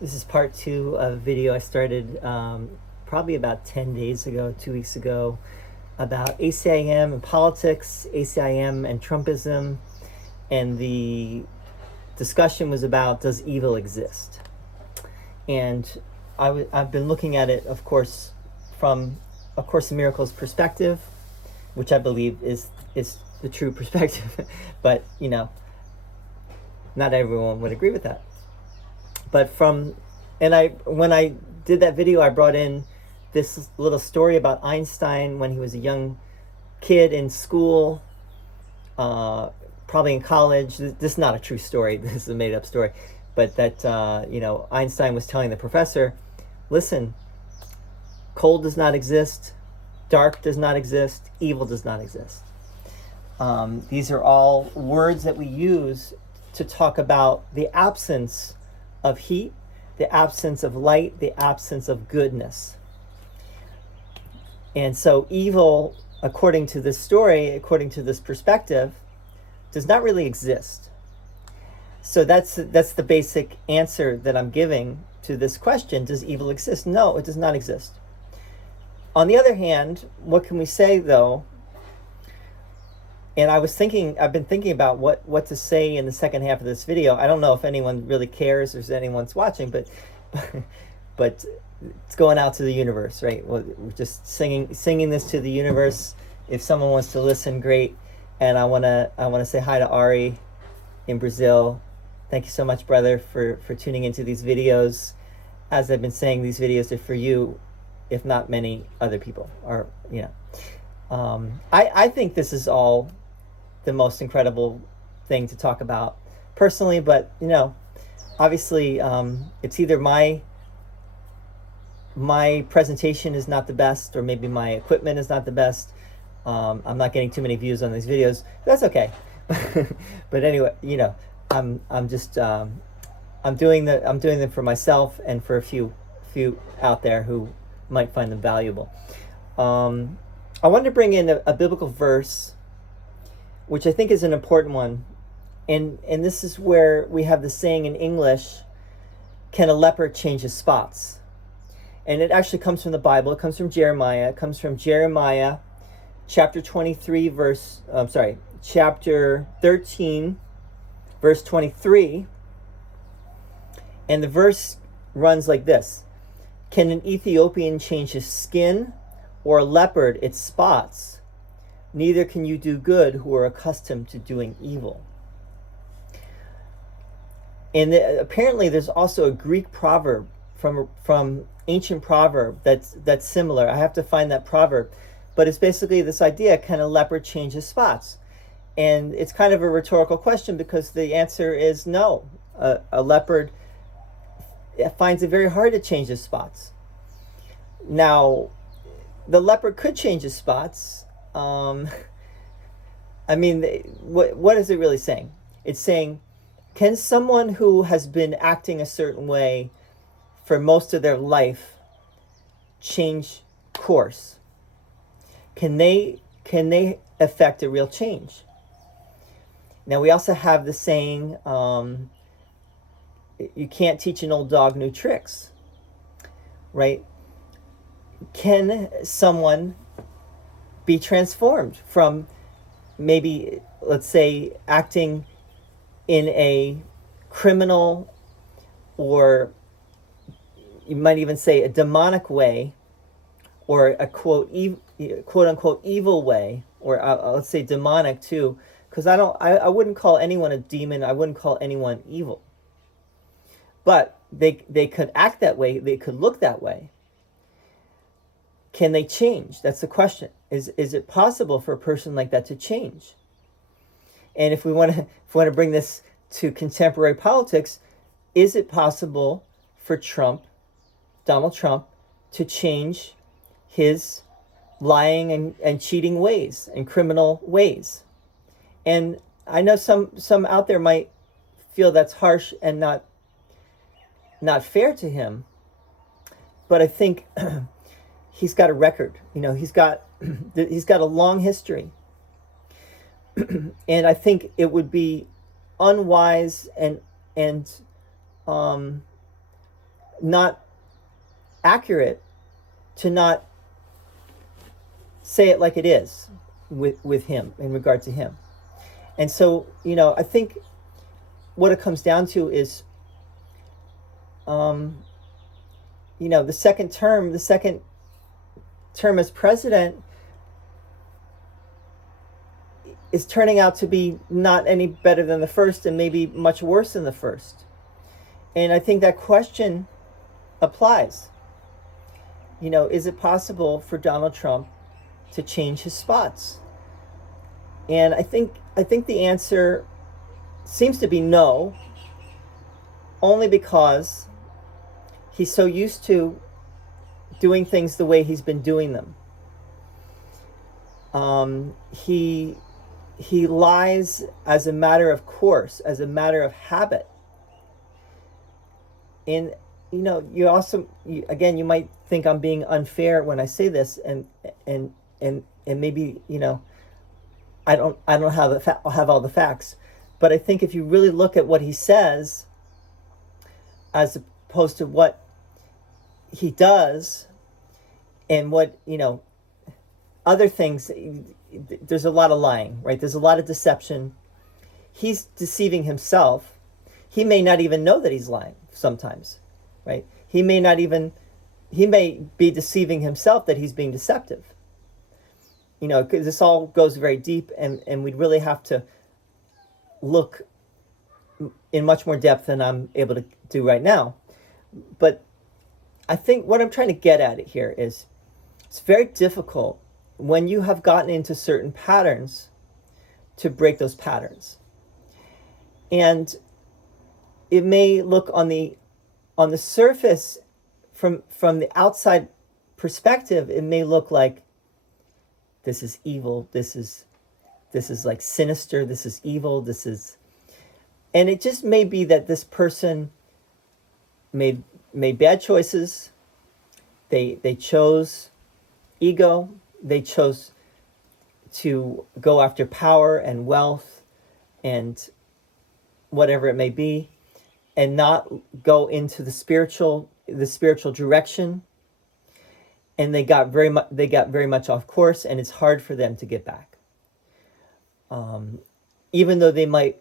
This is part two of a video I started probably about 10 days ago, 2 weeks ago, about ACIM and politics, ACIM and Trumpism, and the discussion was about, does evil exist? And I've been looking at it, of course, from A Course in Miracles perspective, which I believe is the true perspective. But, not everyone would agree with that. But when I did that video, I brought in this little story about Einstein when he was a young kid in school, probably in college. This is not a true story. This is a made-up story. But that, Einstein was telling the professor, listen, cold does not exist, dark does not exist, evil does not exist. These are all words that we use to talk about the absence of heat, the absence of light, the absence of goodness. And so evil, according to this story, according to this perspective, does not really exist. So that's the basic answer that I'm giving to this question. Does evil exist? No, it does not exist. On the other hand, what can we say though? And I've been thinking about what to say in the second half of this video. I don't know if anyone really cares or if anyone's watching, but it's going out to the universe, right? We're just singing this to the universe. If someone wants to listen, great. And I wanna say hi to Ari in Brazil. Thank you so much, brother, for tuning into these videos. As I've been saying, these videos are for you, if not many other people. I think this is all the most incredible thing to talk about personally, but obviously it's either my presentation is not the best, or maybe my equipment is not the best. I'm not getting too many views on these videos. That's okay. But anyway, I'm doing them for myself and for a few out there who might find them valuable. I wanted to bring in a biblical verse, which I think is an important one. And this is where we have the saying in English, can a leopard change his spots? And it actually comes from the Bible. It comes from Jeremiah. It comes from Jeremiah chapter 13, verse 23. And the verse runs like this. Can an Ethiopian change his skin, or a leopard its spots? Neither can you do good who are accustomed to doing evil. And apparently there's also a Greek proverb from ancient proverb that's similar. I have to find that proverb. But it's basically this idea, can a leopard change his spots? And it's kind of a rhetorical question, because the answer is no. A leopard finds it very hard to change his spots. Now, the leopard could change his spots. What is it really saying? It's saying, can someone who has been acting a certain way for most of their life change course? Can they affect a real change? Now, we also have the saying, you can't teach an old dog new tricks, right? Can someone be transformed from maybe, let's say, acting in a criminal, or you might even say a demonic way, or a quote unquote evil way, or let's say demonic too, because I wouldn't call anyone a demon. I wouldn't call anyone evil. But they could act that way. They could look that way. Can they change? That's the question. Is it possible for a person like that to change? And if we want to bring this to contemporary politics, is it possible for Donald Trump, to change his lying and cheating ways and criminal ways? And I know some out there might feel that's harsh and not fair to him, but I think he's got a record. He's got a long history. And I think it would be unwise and not accurate to not say it like it is with him, in regard to him. And so, I think what it comes down to is, the second term as president is turning out to be not any better than the first, and maybe much worse than the first. And I think that question applies. Is it possible for Donald Trump to change his spots? And I think the answer seems to be no, only because he's so used to doing things the way he's been doing them. He lies as a matter of course, as a matter of habit. And you also, again, you might think I'm being unfair when I say this, and maybe I don't have all the facts, but I think if you really look at what he says as opposed to what he does, and what other things, there's a lot of lying, right? There's a lot of deception. He's deceiving himself. He may not even know that he's lying sometimes, right? He may be deceiving himself that he's being deceptive. Because this all goes very deep, and we'd really have to look in much more depth than I'm able to do right now. But I think what I'm trying to get at here is, it's very difficult when you have gotten into certain patterns to break those patterns. And it may look on the surface, from the outside perspective, it may look like this is evil, this is like sinister, this is evil, and it just may be that this person made bad choices. They chose ego. They chose to go after power and wealth and whatever it may be, and not go into the spiritual direction. And they got very much off course, and it's hard for them to get back. Even though they might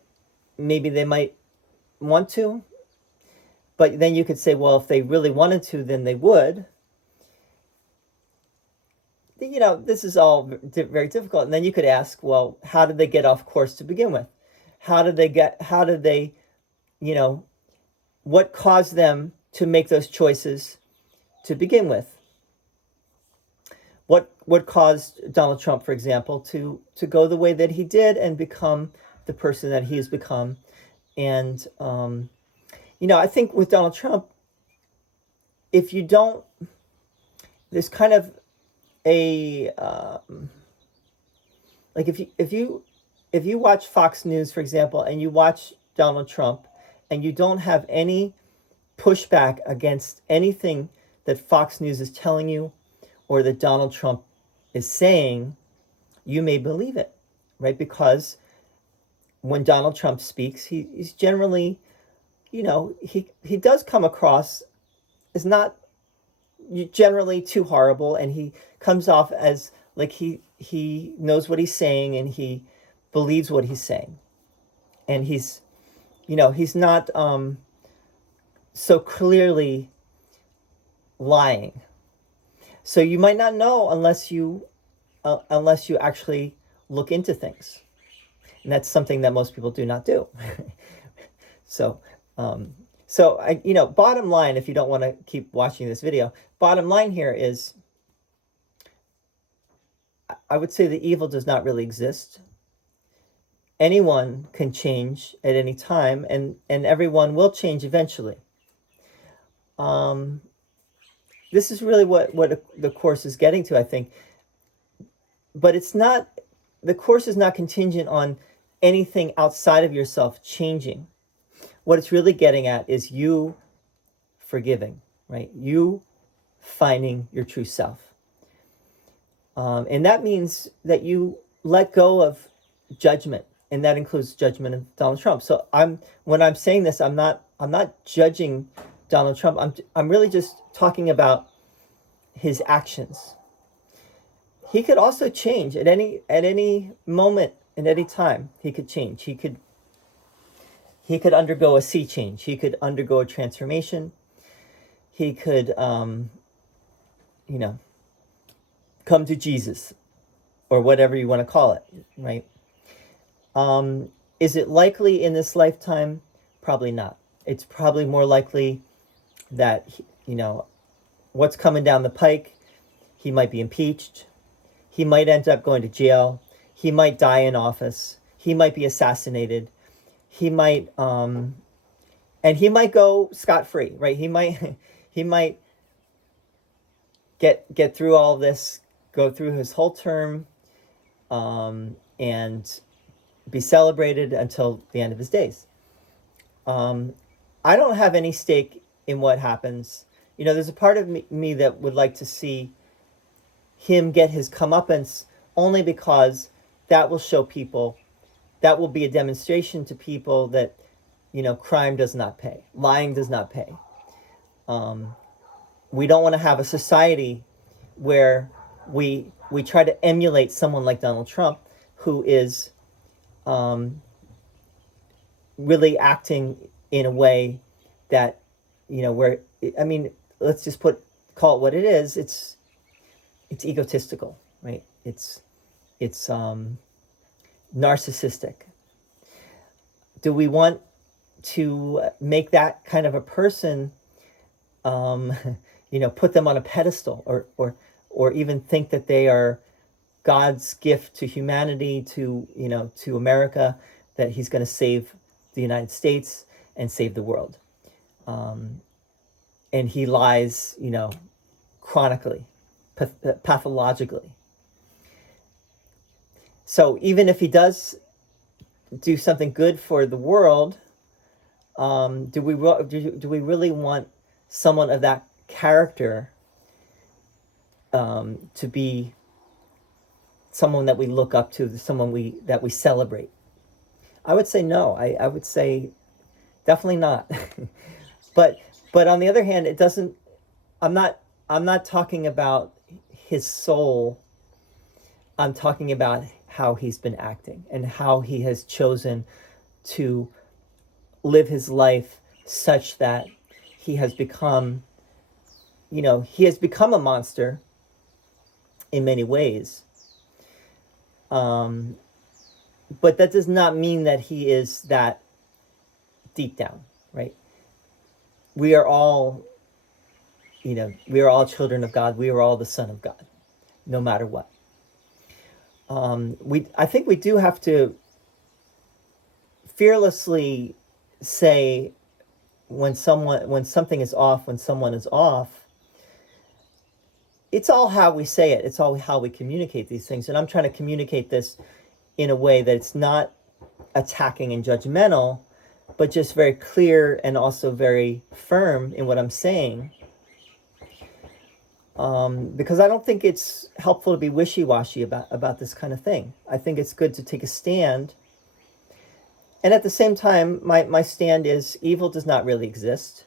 want to, but then you could say, well, if they really wanted to, then they would. This is all very difficult. And then you could ask, well, how did they get off course to begin with? What caused them to make those choices to begin with? What caused Donald Trump, for example, to go the way that he did and become the person that he has become? And, I think with Donald Trump, if you don't, there's kind of a, like if you watch Fox News, for example, and you watch Donald Trump, and you don't have any pushback against anything that Fox News is telling you or that Donald Trump is saying, you may believe it, right? Because when Donald Trump speaks, he's generally, he does come across as not generally too horrible, and he comes off as like he knows what he's saying, and he believes what he's saying, and he's not so clearly lying. So you might not know unless you actually look into things, and that's something that most people do not do. So I, bottom line, if you don't want to keep watching this video, bottom line here is, I would say the evil does not really exist. Anyone can change at any time, and everyone will change eventually. This is really what the course is getting to, I think. But the course is not contingent on anything outside of yourself changing. What it's really getting at is you forgiving, right? You finding your true self. And that means that you let go of judgment, and that includes judgment of Donald Trump. So when I'm saying this, I'm not judging Donald Trump. I'm really just talking about his actions. He could also change at any moment, at any time. He could change. He could undergo a sea change. He could undergo a transformation. He could, come to Jesus, or whatever you want to call it, right? Is it likely in this lifetime? Probably not. It's probably more likely that, what's coming down the pike, he might be impeached. He might end up going to jail. He might die in office. He might be assassinated. He might, and he might go scot-free, right? He might get through all this, go through his whole term, and be celebrated until the end of his days. I don't have any stake in what happens. There's a part of me that would like to see him get his comeuppance, only because that will show people, that will be a demonstration to people that, crime does not pay. Lying does not pay. We don't want to have a society where we try to emulate someone like Donald Trump, who is really acting in a way that, where, let's just call it what it is. It's egotistical, right? It's narcissistic. Do we want to make that kind of a person, put them on a pedestal, or even think that they are God's gift to humanity, to America, that he's going to save the United States and save the world? And he lies, chronically, pathologically. So even if he does do something good for the world, do we really want someone of that character to be someone that we look up to, someone that we celebrate? I would say no. I would say definitely not. But on the other hand, it doesn't. I'm not talking about his soul. I'm talking about how he's been acting and how he has chosen to live his life such that he has become, a monster in many ways. But that does not mean that he is that deep down, right? We are all, children of God. We are all the Son of God, no matter what. I think we do have to fearlessly say when something is off, when someone is off. It's all how we say it. It's all how we communicate these things. And I'm trying to communicate this in a way that it's not attacking and judgmental, but just very clear and also very firm in what I'm saying. Because I don't think it's helpful to be wishy-washy about this kind of thing. I think it's good to take a stand. And at the same time, my stand is evil does not really exist.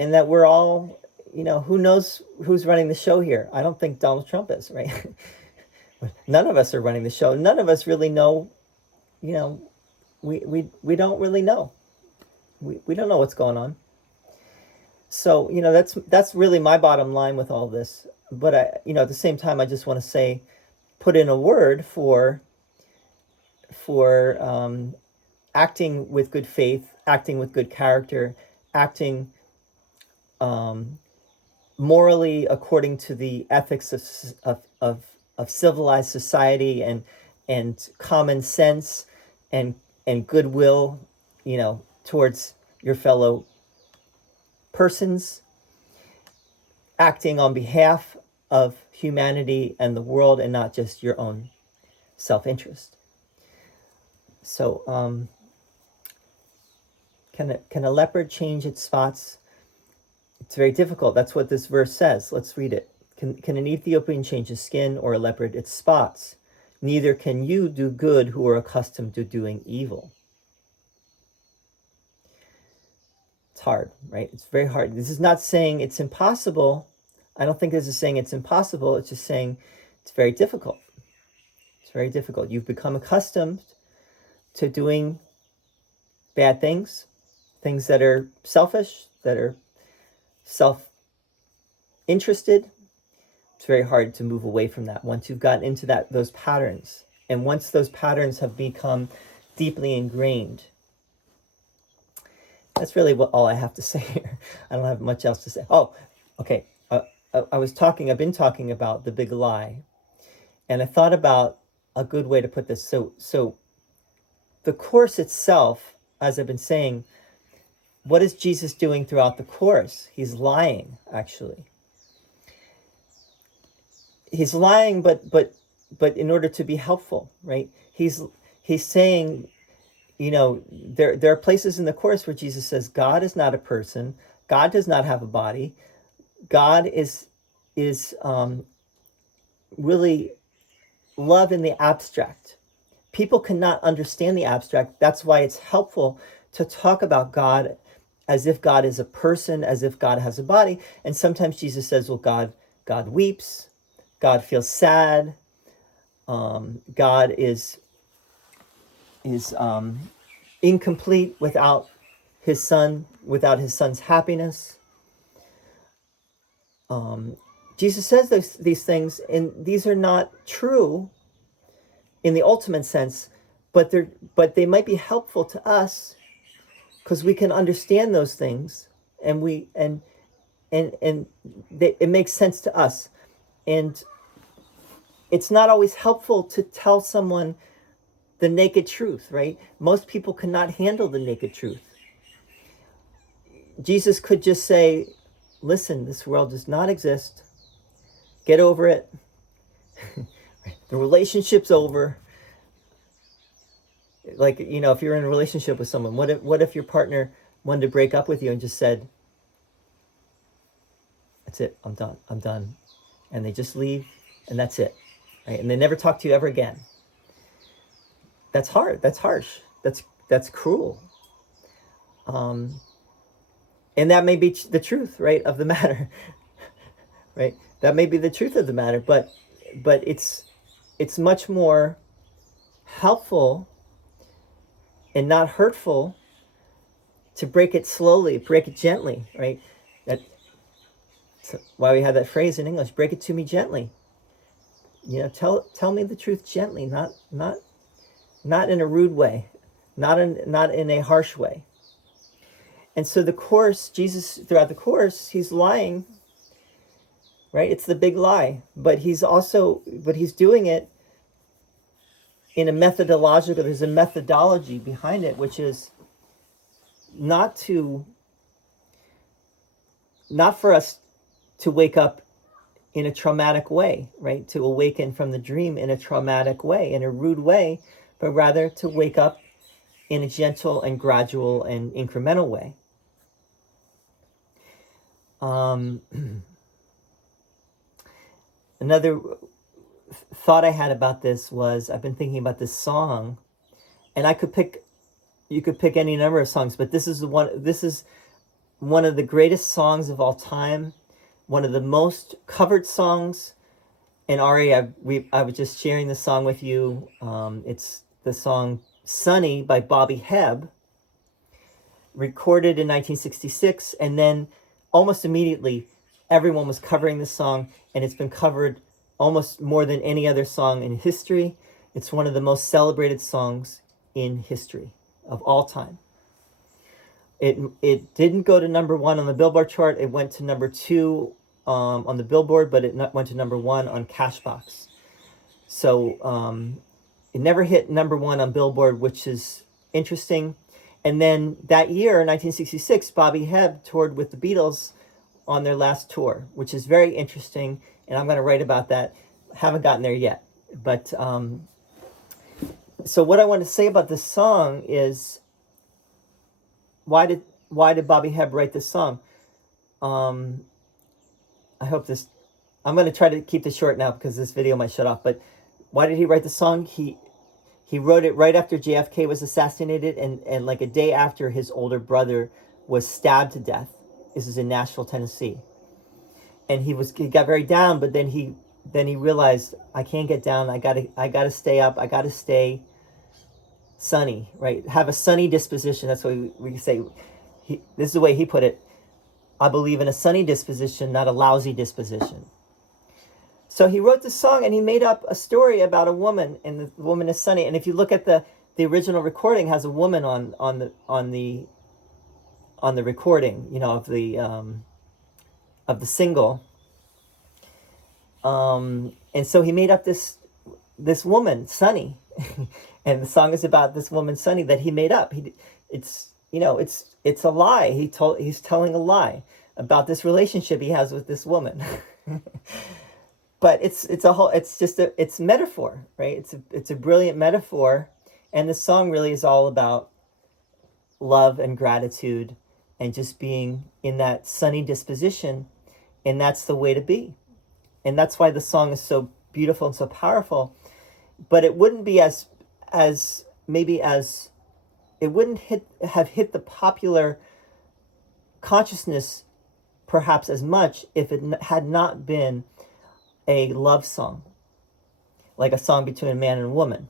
And that we're all, who knows who's running the show here? I don't think Donald Trump is, right? None of us are running the show. None of us really know, we don't really know. We don't know what's going on. So, that's really my bottom line with all this. But at the same time, I just want to say, put in a word for acting with good faith, acting with good character, acting morally according to the ethics of civilized society and common sense and goodwill, towards your fellow persons, acting on behalf of humanity and the world and not just your own self-interest. So, can a leopard change its spots? It's very difficult. That's what this verse says. Let's read it. Can an Ethiopian change his skin, or a leopard its spots? Neither can you do good who are accustomed to doing evil. It's hard, right? It's very hard. This is not saying it's impossible. I don't think this is saying it's impossible. It's just saying it's very difficult. It's very difficult. You've become accustomed to doing bad things, things that are selfish, that are self-interested. It's very hard to move away from that once you've gotten into those patterns. And once those patterns have become deeply ingrained. That's really all I have to say here. I don't have much else to say. Oh, okay. I've been talking about the big lie. And I thought about a good way to put this. So the Course itself, as I've been saying, what is Jesus doing throughout the Course? He's lying, actually. He's lying, but in order to be helpful, right? He's saying, there are places in the Course where Jesus says God is not a person, God does not have a body, God is really love in the abstract. People cannot understand the abstract. That's why it's helpful to talk about God as if God is a person, as if God has a body. And sometimes Jesus says, well, God weeps, God feels sad, God is incomplete without his son, without his son's happiness. Jesus says these things, and these are not true in the ultimate sense, but they might be helpful to us because we can understand those things, and it makes sense to us. And it's not always helpful to tell someone the naked truth, right? Most people cannot handle the naked truth. Jesus could just say, listen, this world does not exist. Get over it. The relationship's over. Like, if you're in a relationship with someone, what if your partner wanted to break up with you and just said, that's it, I'm done. And they just leave, and that's it, right? And they never talk to you ever again. That's hard. That's harsh. That's cruel. And that may be the truth, right, of the matter, right? That may be the truth of the matter, but it's much more helpful and not hurtful to break it slowly, break it gently, right? That's why we have that phrase in English: break it to me gently. Tell me the truth gently, not in a rude way, not in a harsh way. And so the Course, Jesus, throughout the Course, he's lying, right? It's the big lie, but he's doing it in a methodological, there's a methodology behind it, which is not for us to wake up in a traumatic way, right? To awaken from the dream in a traumatic way, in a rude way, but rather to wake up in a gentle and gradual and incremental way. Another thought I had about this was, I've been thinking about this song, and you could pick any number of songs, but this is one of the greatest songs of all time, one of the most covered songs. And Ari, I was just sharing the song with you. It's the song Sunny by Bobby Hebb, recorded in 1966, and then almost immediately everyone was covering this song, and it's been covered almost more than any other song in history. It's one of the most celebrated songs in history of all time. It didn't go to number 1 on the Billboard chart. It went to number 2 on the Billboard, but it went to number 1 on Cashbox. So it never hit number 1 on Billboard, which is interesting. And then that year, 1966, Bobby Hebb toured with the Beatles on their last tour, which is very interesting. And I'm going to write about that. Haven't gotten there yet. But so what I want to say about this song is, why did Bobby Hebb write this song? I hope I'm going to try to keep this short now because this video might shut off. But why did he write the song? He wrote it right after JFK was assassinated, and like a day after his older brother was stabbed to death. This is in Nashville, Tennessee. And he got very down, but then he realized, I can't get down. I gotta stay up. I gotta stay sunny, right? Have a sunny disposition. That's what we say. This is the way he put it. I believe in a sunny disposition, not a lousy disposition. So he wrote this song, and he made up a story about a woman, and the woman is sunny. And if you look at the original recording, has a woman on the recording, of the single. And so he made up this woman, Sunny, and the song is about this woman, Sunny, that he made up. It's a lie. He's telling a lie about this relationship he has with this woman. But it's metaphor, right? It's a brilliant metaphor, and the song really is all about love and gratitude and just being in that sunny disposition, and that's the way to be. And that's why the song is so beautiful and so powerful. But it wouldn't be it wouldn't have hit the popular consciousness perhaps as much if it had not been a love song, like a song between a man and a woman.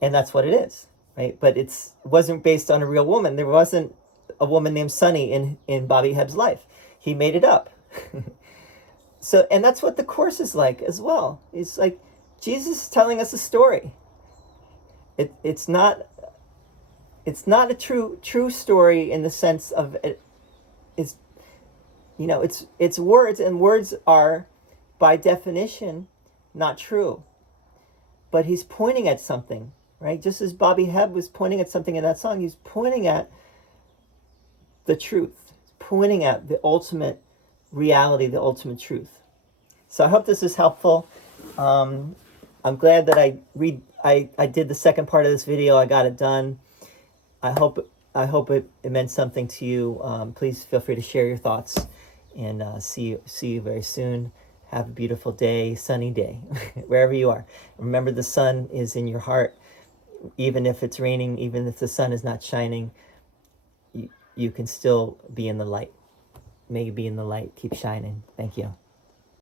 And that's what it is, right? But it wasn't based on a real woman. There wasn't a woman named Sunny in Bobby Hebb's life. He made it up. So, and that's what the course is like as well. It's like Jesus is telling us a story. It's not a true story in the sense of it's words, and words are by definition not true. But he's pointing at something, right? Just as Bobby Hebb was pointing at something in that song, he's pointing at the truth, pointing at the ultimate reality, the ultimate truth. So I hope this is helpful. I'm glad that I did the second part of this video. I got it done. I hope it meant something to you. Please feel free to share your thoughts, and see you very soon. Have a beautiful day, sunny day, wherever you are. Remember, the sun is in your heart. Even if it's raining, even if the sun is not shining, you can still be in the light. May you be in the light. Keep shining. Thank you.